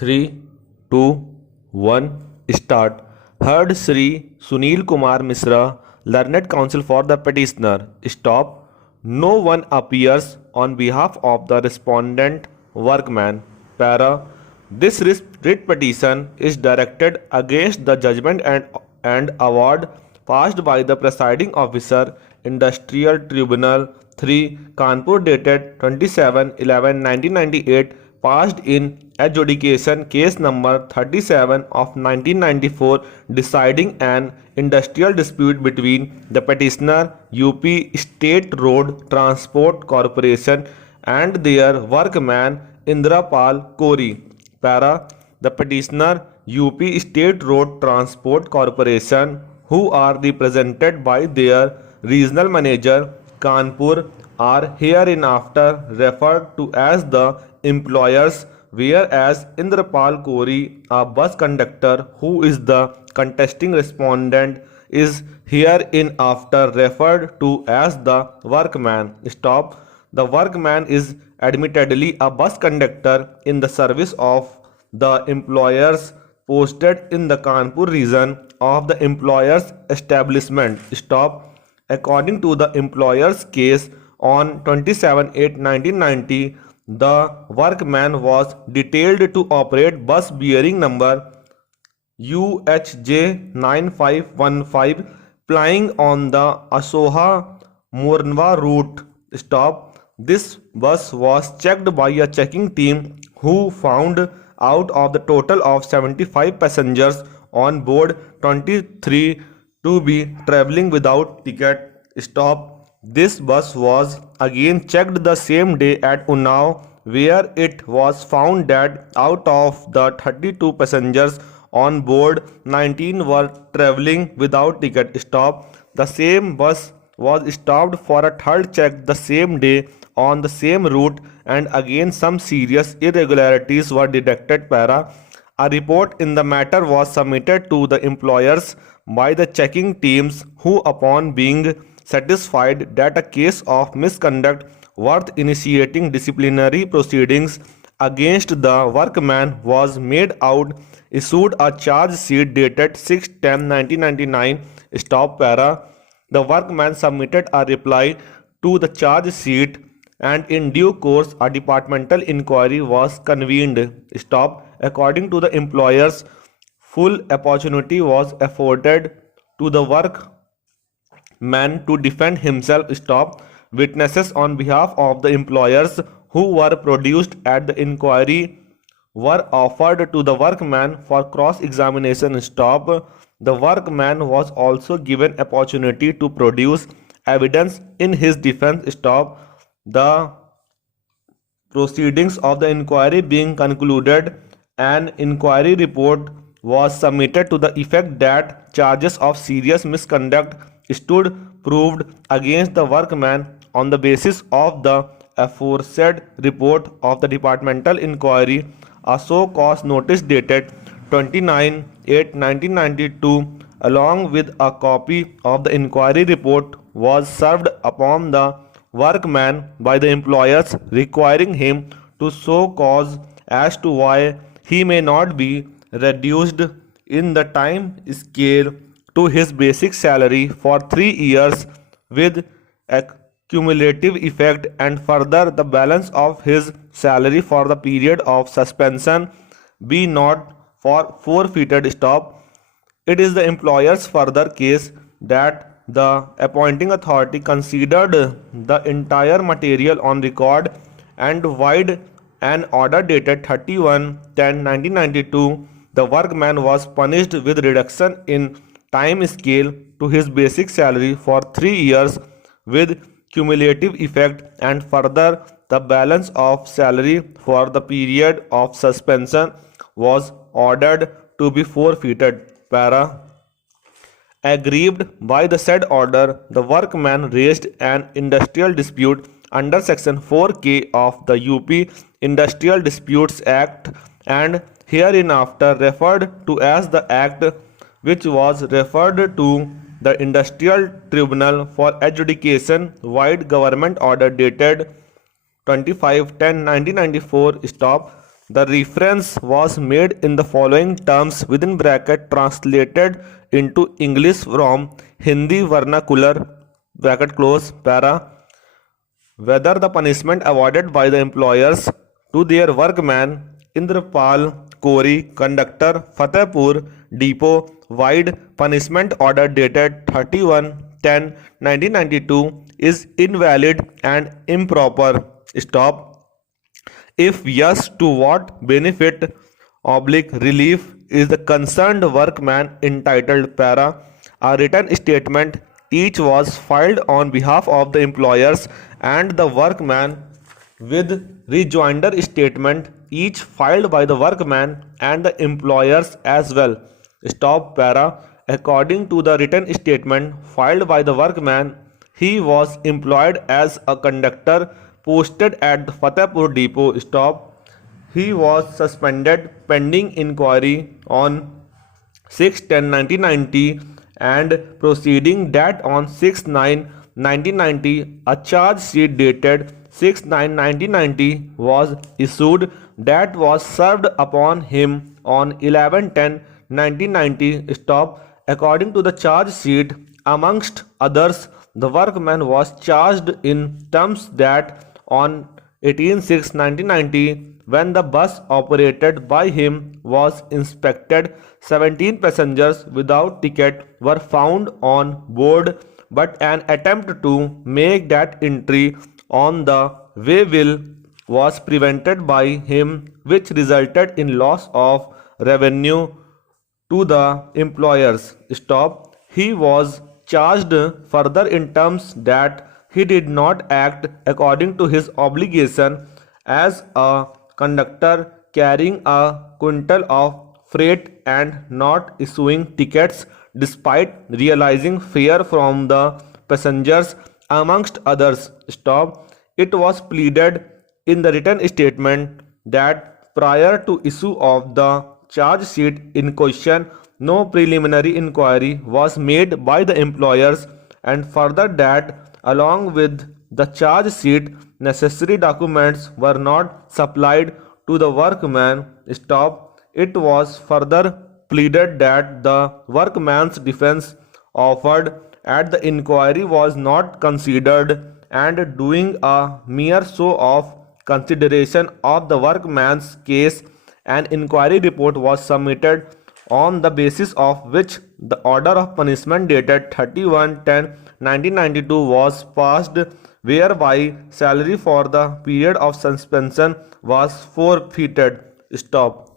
3, 2, 1, start. Heard Sri Sunil Kumar Misra, Learned Counsel for the petitioner. Stop. No one appears on behalf of the respondent workman. Para. This writ petition is directed against the judgment and award passed by the presiding officer, Industrial Tribunal 3, Kanpur, dated 27/11/1998, passed in adjudication case number 37 of 1994, deciding an industrial dispute between the petitioner, UP State Road Transport Corporation, and their workman Indrapal Kori. Para. The petitioner, UP State Road Transport Corporation, who are represented by their regional manager, Kanpur, are hereinafter referred to as the employers, whereas Indrapal Kori, a bus conductor who is the contesting respondent, is hereinafter referred to as the workman. Stop. The workman is admittedly a bus conductor in the service of the employers posted in the Kanpur region of the employer's establishment. Stop. According to the employer's case on 27/8/1990, the workman was detailed to operate bus bearing number UHJ 9515 plying on the Asoha Mornwa route. Stop. This bus was checked by a checking team who found out of the total of 75 passengers on board 23 to be traveling without ticket. Stop. This bus was again checked the same day at Unnao, where it was found that out of the 32 passengers on board, 19 were traveling without ticket. Stop. The same bus was stopped for a third check the same day on the same route, and again some serious irregularities were detected. Para. A report in the matter was submitted to the employers by the checking teams, who, upon being satisfied that a case of misconduct worth initiating disciplinary proceedings against the workman was made out, issued a charge sheet dated 6/10/1999. Stop. Para. The workman submitted a reply to the charge sheet, and in due course a departmental inquiry was convened. Stop. According to the employers, full opportunity was afforded to the workman to defend himself. Stop. Witnesses on behalf of the employers who were produced at the inquiry were offered to the workman for cross-examination. Stop. The workman was also given opportunity to produce evidence in his defense. Stop. The proceedings of the inquiry being concluded, an inquiry report was submitted to the effect that charges of serious misconduct stood proved against the workman. On the basis of the aforesaid report of the departmental inquiry, a show-cause notice dated 29/8/1992 along with a copy of the inquiry report was served upon the workman by the employers, requiring him to show cause as to why he may not be reduced in the time scale to his basic salary for 3 years with a cumulative effect, and further the balance of his salary for the period of suspension be not for forfeited. Stop. It is the employer's further case that the appointing authority considered the entire material on record and void an order dated 31/10/1992. The workman was punished with reduction in time scale to his basic salary for 3 years with cumulative effect, and further the balance of salary for the period of suspension was ordered to be forfeited. Para. Aggrieved by the said order, the workman raised an industrial dispute under section 4K of the UP Industrial Disputes Act, and hereinafter referred to as the Act, which was referred to the Industrial Tribunal for adjudication vide government order dated 25/10/1994. Stop. The reference was made in the following terms within bracket translated into English from Hindi vernacular bracket close para. Whether the punishment awarded by the employers to their workman Indrapal Kori, conductor, Fatehpur Depot, wide punishment order dated 31/10/1992 is invalid and improper. Stop. If yes, to what benefit oblique relief is the concerned workman entitled para. A written statement each was filed on behalf of the employers and the workman with rejoinder statement each filed by the workman and the employers as well. Stop para. According to the written statement filed by the workman, he was employed as a conductor posted at the Fatehpur Depot. Stop. He was suspended pending inquiry on 6/10/1990 and proceeding that on 6/9/1990 a charge sheet dated 6/9/1990 was issued that was served upon him on 11/10/1990. Stop. According to the charge sheet, amongst others, the workman was charged in terms that on 18/6/1990, when the bus operated by him was inspected, 17 passengers without ticket were found on board, but an attempt to make that entry on the waybill was prevented by him, which resulted in loss of revenue to the employers. Stop. He was charged further in terms that he did not act according to his obligation as a conductor carrying a quintal of freight and not issuing tickets despite realizing fare from the passengers, amongst others. Stop. It was pleaded in the written statement that prior to issue of the charge sheet in question, no preliminary inquiry was made by the employers, and further that along with the charge sheet, necessary documents were not supplied to the workman. Stop. It was further pleaded that the workman's defense offered at the inquiry was not considered, and doing a mere show of consideration of the workman's case, an inquiry report was submitted on the basis of which the order of punishment dated 31/10/1992 was passed, whereby salary for the period of suspension was forfeited. Stop.